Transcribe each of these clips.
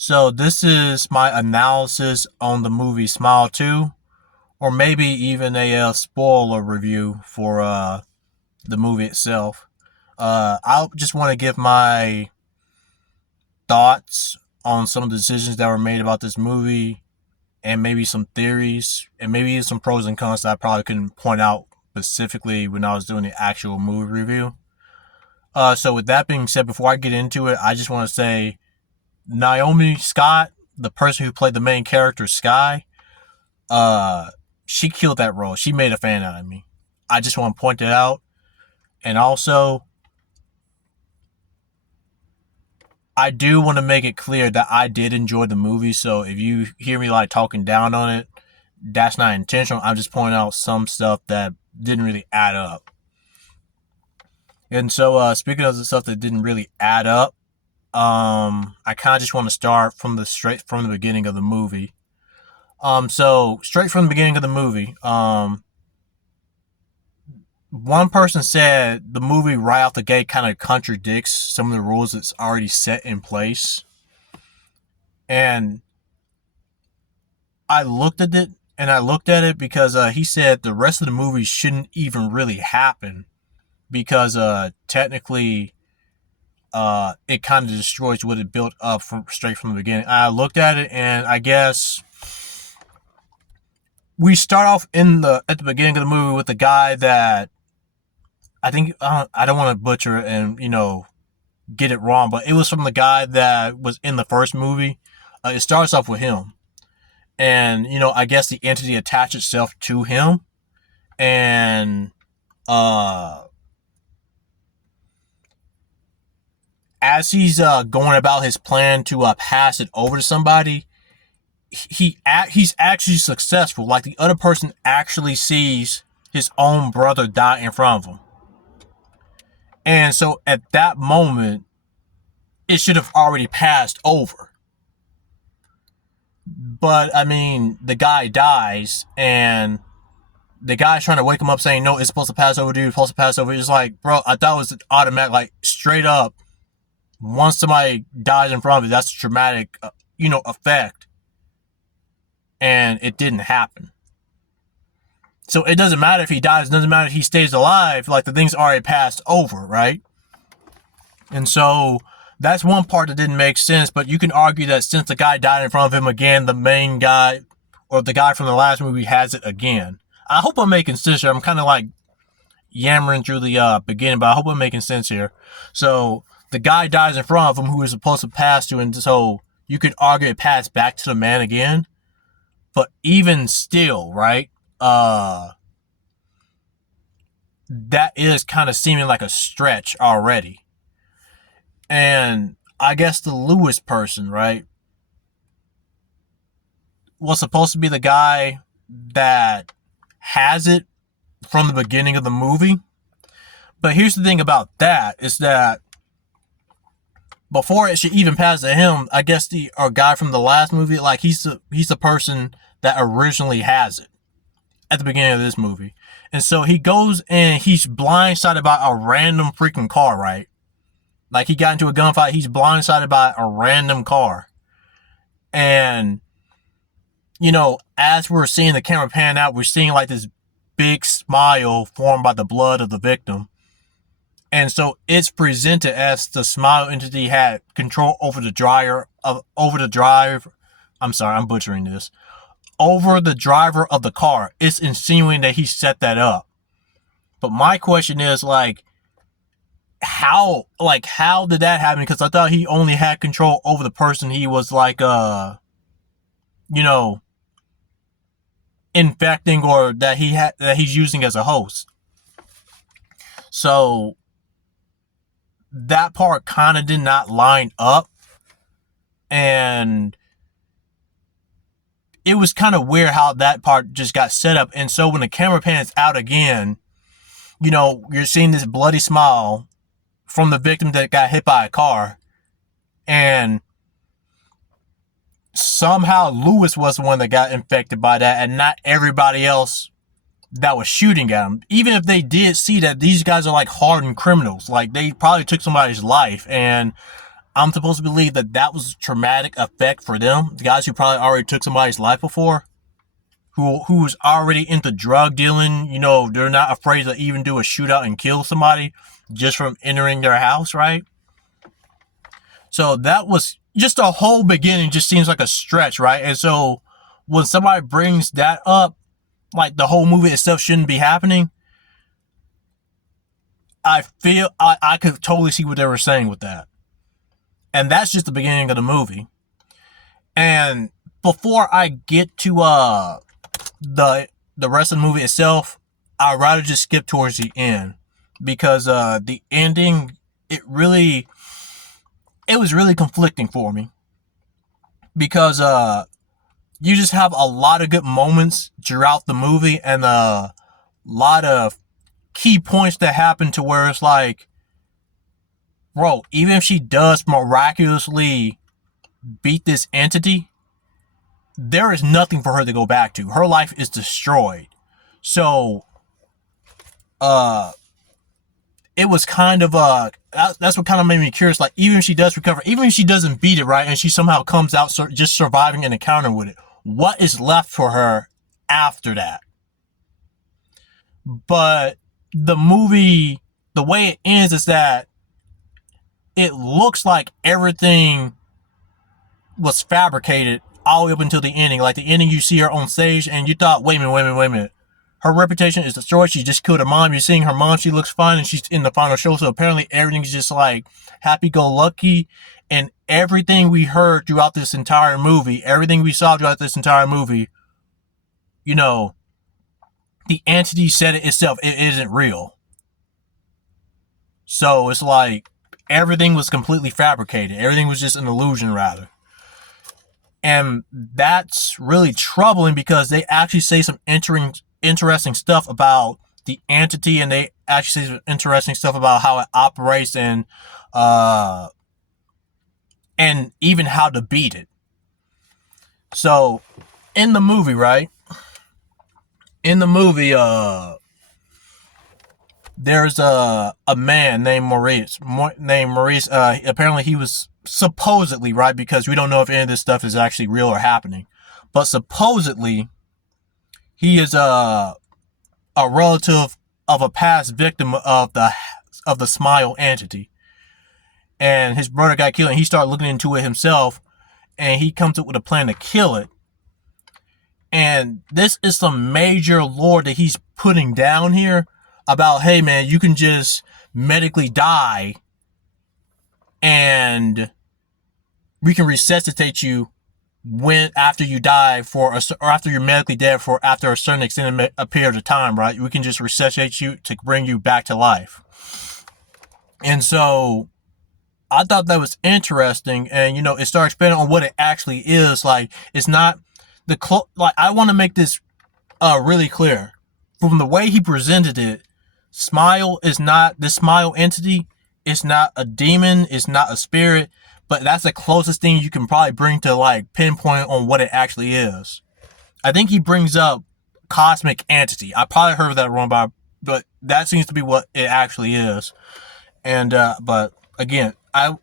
So this is my analysis on the movie Smile 2, or maybe even a spoiler review for the movie itself. I just want to give my thoughts on some of the decisions that were made about this movie, and maybe some theories, and maybe some pros and cons that I probably couldn't point out specifically when I was doing the actual movie review. So with that being said, before I get into it, I just want to say Naomi Scott, the person who played the main character Sky, uh, she killed that role. She made a fan out of me. I just want to point that out. And also, I do want to make it clear that I did enjoy the movie. So if you hear me like talking down on it, that's not intentional. I'm just pointing out some stuff that didn't really add up. And so, speaking of the stuff that didn't really add up, I kind of just want to start from the straight from the beginning of the movie. So straight from the beginning of the movie, one person said the movie right off the gate kind of contradicts some of the rules that's already set in place. And I looked at it because he said the rest of the movie shouldn't even really happen because technically it kind of destroys what it built up from straight from the beginning. I looked at it, and I guess we start off at the beginning of the movie with the guy that I think I don't want to butcher it and get it wrong, but it was from the guy that was in the first movie. It starts off with him, and I guess the entity attached itself to him, and as he's going about his plan to pass it over to somebody, he's actually successful. Like, the other person actually sees his own brother die in front of him. And so at that moment, it should have already passed over. But I mean, the guy dies, and the guy's trying to wake him up saying, no, it's supposed to pass over, dude. It's supposed to pass over. It's like, bro, I thought it was automatic, like straight up. Once somebody dies in front of you, that's a traumatic, effect. And it didn't happen. So it doesn't matter if he dies. It doesn't matter if he stays alive. Like, the thing's already passed over, right? And so that's one part that didn't make sense. But you can argue that since the guy died in front of him again, the main guy or the guy from the last movie has it again. I hope I'm making sense here. I'm kind of like yammering through the beginning, but I hope I'm making sense here. So the guy dies in front of him who is supposed to pass to, and so you could argue it passed back to the man again. But even still, right? That is kind of seeming like a stretch already. And I guess the Lewis person, right, was supposed to be the guy that has it from the beginning of the movie. But here's the thing about that, is that before it should even pass to him, I guess the guy from the last movie, like, he's the person that originally has it at the beginning of this movie. And so he goes and he's blindsided by a random freaking car, right? Like, he got into a gunfight, he's blindsided by a random car. And, as we're seeing the camera pan out, we're seeing like this big smile formed by the blood of the victim. And so it's presented as the smile entity had control over the driver. I'm sorry, I'm butchering this. Over the driver of the car. It's insinuating that he set that up. But my question is, like, how did that happen? Because I thought he only had control over the person he was like, infecting, or that he's using as a host. So that part kind of did not line up, and it was kind of weird how that part just got set up. And so when the camera pans out again, you're seeing this bloody smile from the victim that got hit by a car, and somehow Lewis was the one that got infected by that, and not everybody else that was shooting at him. Even if they did see that these guys are like hardened criminals, like, they probably took somebody's life, and I'm supposed to believe that that was a traumatic effect for them, the guys who probably already took somebody's life before, who's already into drug dealing. They're not afraid to even do a shootout and kill somebody just from entering their house, right? So that was just the whole beginning. Just seems like a stretch, right? And so when somebody brings that up, like the whole movie itself shouldn't be happening, I feel I could totally see what they were saying with that. And that's just the beginning of the movie. And before I get to the rest of the movie itself, I'd rather just skip towards the end, because the ending, it was really conflicting for me, because you just have a lot of good moments throughout the movie, and a lot of key points that happen to where it's like, bro, even if she does miraculously beat this entity, there is nothing for her to go back to. Her life is destroyed. So, it was kind of that's what kind of made me curious. Like, even if she does recover, even if she doesn't beat it, right, and she somehow comes out just surviving an encounter with it, what is left for her after that? But the movie, the way it ends is that it looks like everything was fabricated all the way up until the ending. Like the ending, you see her on stage and you thought, wait a minute. Her reputation is destroyed. She just killed her mom. You're seeing her mom. She looks fine and she's in the final show. So apparently everything's just like happy-go-lucky. And everything we heard throughout this entire movie, everything we saw throughout this entire movie, the entity said it itself. It isn't real. So it's like everything was completely fabricated. Everything was just an illusion, rather. And that's really troubling, because they actually say some interesting stuff about the entity, and they actually say some interesting stuff about how it operates, and even how to beat it. So in the movie, right? In the movie, there's a man named Maurice. Apparently he was supposedly, right, because we don't know if any of this stuff is actually real or happening, but supposedly he is a relative of a past victim of the Smile entity, and his brother got killed, and he started looking into it himself, and he comes up with a plan to kill it. And this is some major lore that he's putting down here about, hey man, you can just medically die and we can resuscitate you after you die or after you're medically dead for after a certain extended period of time, right? We can just resuscitate you to bring you back to life. And so I thought that was interesting, and it started expanding on what it actually is. Like, it's not I want to make this really clear. From the way he presented it, this Smile entity is not a demon, it's not a spirit, but that's the closest thing you can probably bring to like pinpoint on what it actually is. I think he brings up cosmic entity. I probably heard that wrong, but that seems to be what it actually is. And but again, I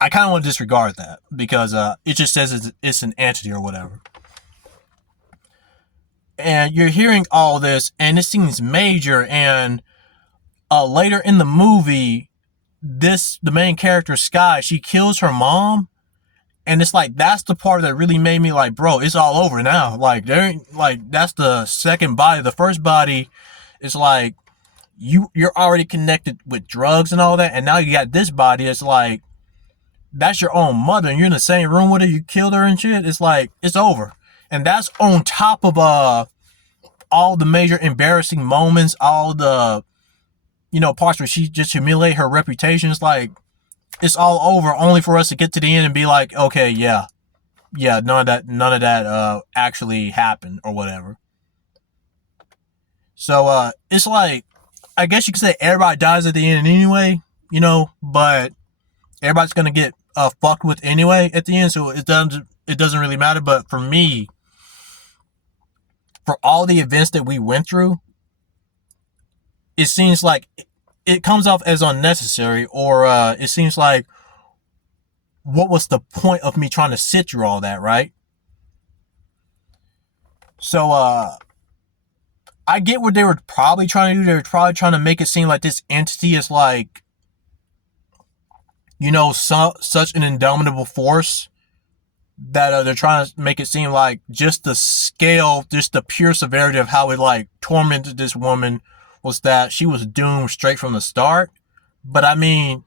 kind of want to disregard that, because it just says it's an entity or whatever. And you're hearing all this, and it seems major. And later in the movie, the main character, Sky, she kills her mom, and it's like that's the part that really made me like, bro, it's all over now. Like that's the second body. The first body is like you're already connected with drugs and all that, and now you got this body. It's like that's your own mother, and you're in the same room with her. You killed her and shit. It's like it's over. And that's on top of all the major embarrassing moments, all the parts where she just humiliate her reputation. It's like it's all over, only for us to get to the end and be like, okay, yeah, none of that actually happened or whatever. So it's like, I guess you could say everybody dies at the end anyway, but everybody's gonna get fucked with anyway at the end, so it doesn't really matter. But for me, for all the events that we went through, it seems like it comes off as unnecessary, or it seems like what was the point of me trying to sit through all that, right? So I get what they were probably trying to do. They were probably trying to make it seem like this entity is like, such an indomitable force that they're trying to make it seem like just the scale, just the pure severity of how it like tormented this woman was that she was doomed straight from the start. But I mean,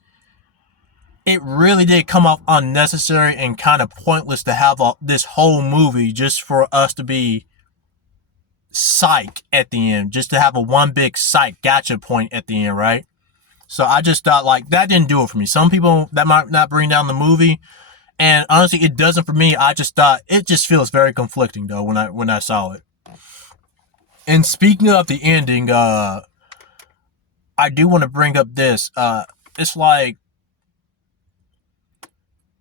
it really did come off unnecessary and kind of pointless to have this whole movie just for us to be psych at the end, just to have a one big psych gotcha point at the end, right? So I just thought like that didn't do it for me. Some people that might not bring down the movie, and honestly, it doesn't for me. I just thought it just feels very conflicting though when I saw it. And speaking of the ending, I do want to bring up this. It's like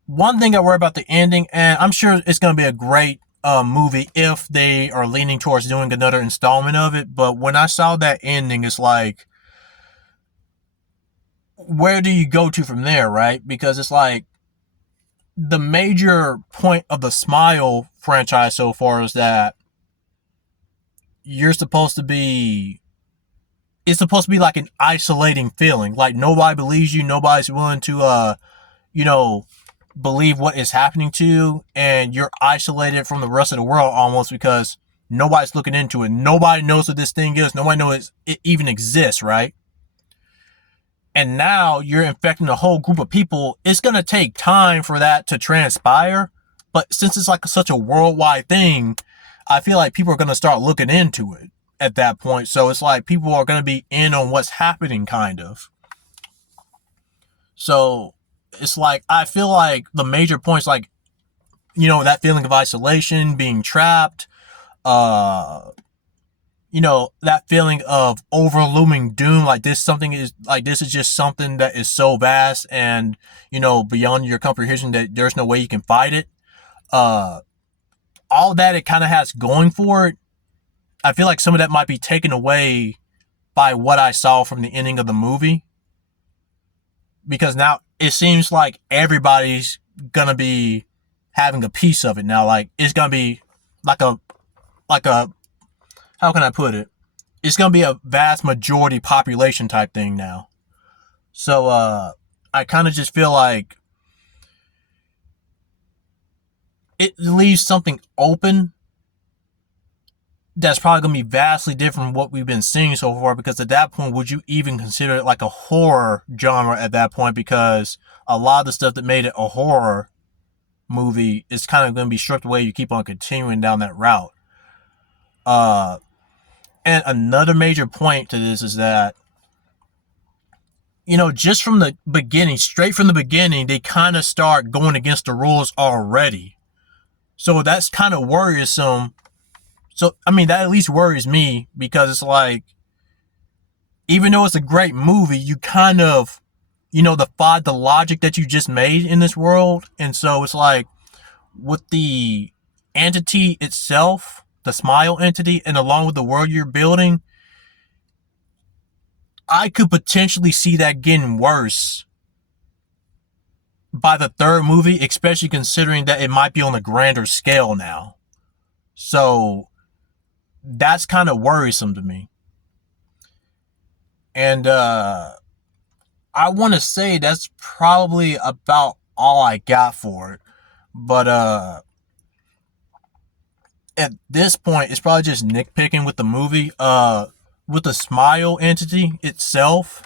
one thing I worry about the ending, and I'm sure it's going to be a great movie if they are leaning towards doing another installment of it. But when I saw that ending, it's like, where do you go to from there, right? Because it's like the major point of the Smile franchise so far is that you're supposed to be, it's supposed to be like an isolating feeling. Like nobody believes you, nobody's willing to, believe what is happening to you, and you're isolated from the rest of the world almost because nobody's looking into it. Nobody knows what this thing is. Nobody knows it even exists, right? And now you're infecting a whole group of people. It's going to take time for that to transpire. But since it's like such a worldwide thing, I feel like people are going to start looking into it at that point. So it's like people are going to be in on what's happening, kind of. So it's like, I feel like the major points, like, that feeling of isolation, being trapped, that feeling of overlooming doom, like this is just something that is so vast and, beyond your comprehension that there's no way you can fight it. All that it kind of has going for it, I feel like some of that might be taken away by what I saw from the ending of the movie. Because now it seems like everybody's gonna be having a piece of it now. Like it's gonna be like a how can I put it? It's gonna be a vast majority population type thing now. So I kind of just feel like it leaves something open that's probably going to be vastly different from what we've been seeing so far, because at that point, would you even consider it like a horror genre at that point? Because a lot of the stuff that made it a horror movie is kind of going to be stripped away. You keep on continuing down that route. And another major point to this is that, just from the beginning, straight from the beginning, they kind of start going against the rules already. So that's kind of worrisome. So, I mean, that at least worries me, because it's like, even though it's a great movie, you kind of, defied the logic that you just made in this world. And so it's like, with the entity itself, the Smile entity, and along with the world you're building, I could potentially see that getting worse by the third movie, especially considering that it might be on a grander scale now. So that's kind of worrisome to me. And I want to say that's probably about all I got for it. But at this point, it's probably just nitpicking with the movie. With the Smile entity itself,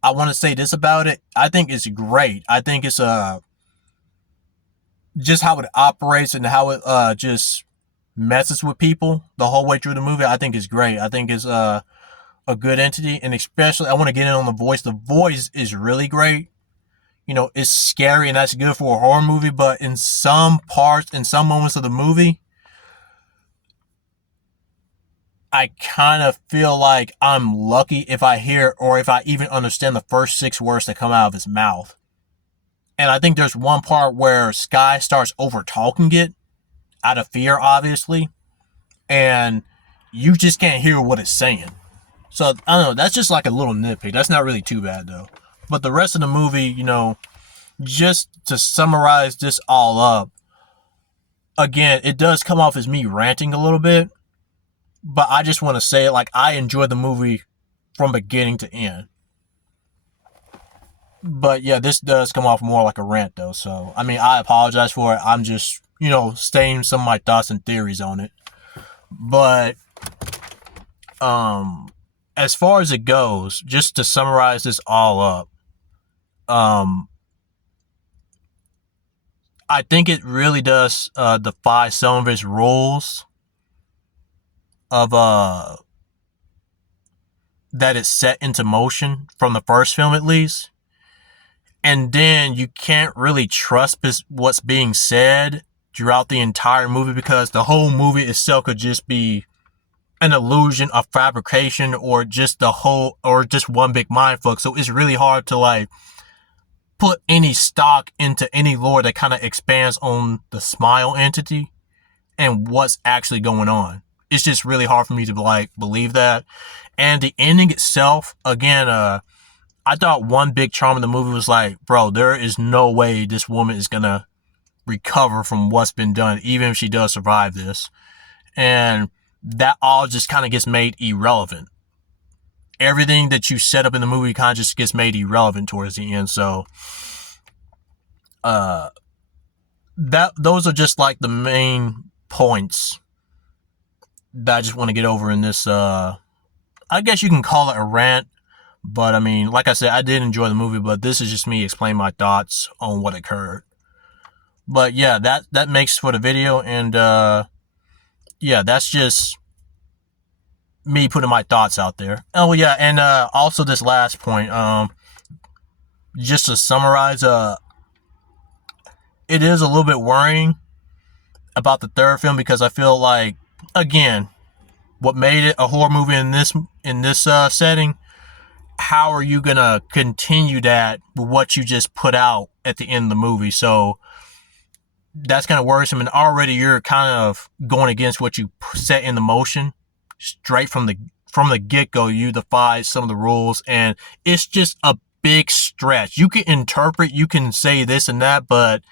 I want to say this about it. I think it's great. I think it's just how it operates and how it just messes with people the whole way through the movie. I think is great. I think it's a good entity, and especially I want to get in on the voice. The voice is really great. It's scary, and that's good for a horror movie. But in some parts, in some moments of the movie, I kind of feel like I'm lucky if I hear or if I even understand the first 6 words that come out of his mouth. And I think there's one part where Sky starts over talking it out of fear, obviously, and you just can't hear what it's saying. So I don't know. That's just like a little nitpick. That's not really too bad though. But the rest of the movie, just to summarize this all up, again, it does come off as me ranting a little bit, but I just want to say, like, I enjoyed the movie from beginning to end. But yeah, this does come off more like a rant, though. So, I mean, I apologize for it. I'm just, stating some of my thoughts and theories on it. But, as far as it goes, just to summarize this all up, um, I think it really does defy some of its rules of that it's set into motion from the first film, at least. And then you can't really trust what's being said throughout the entire movie, because the whole movie itself could just be an illusion, a fabrication, or just one big mindfuck. So it's really hard to, like, put any stock into any lore that kind of expands on the Smile entity and what's actually going on. It's just really hard for me to, like, believe that. And the ending itself, again, I thought one big charm of the movie was, like, bro, there is no way this woman is gonna recover from what's been done, even if she does survive this. And that all just kind of gets made irrelevant. Everything that you set up in the movie kind of just gets made irrelevant towards the end. So, those are just, like, the main points that I just want to get over in this. I guess you can call it a rant. But, I mean, like I said, I did enjoy the movie, but this is just me explaining my thoughts on what occurred. But yeah, that makes for the video, and yeah, that's just me putting my thoughts out there. Oh yeah, and also this last point, just to summarize, it is a little bit worrying about the third film, because I feel like, again, what made it a horror movie in this setting, how are you gonna continue that with what you just put out at the end of the movie? So that's kind of worrisome, and already you're kind of going against what you set in the motion straight from the get-go. You defy some of the rules, and it's just a big stretch. You can interpret, you can say this and that, but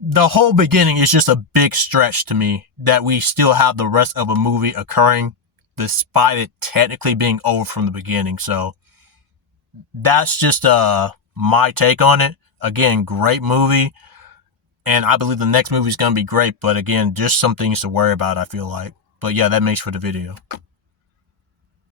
the whole beginning is just a big stretch to me, that we still have the rest of a movie occurring despite it technically being over from the beginning. So that's just my take on it. Again, great movie, and I believe the next movie is going to be great, but again, just some things to worry about, I feel like. But yeah, that makes for the video.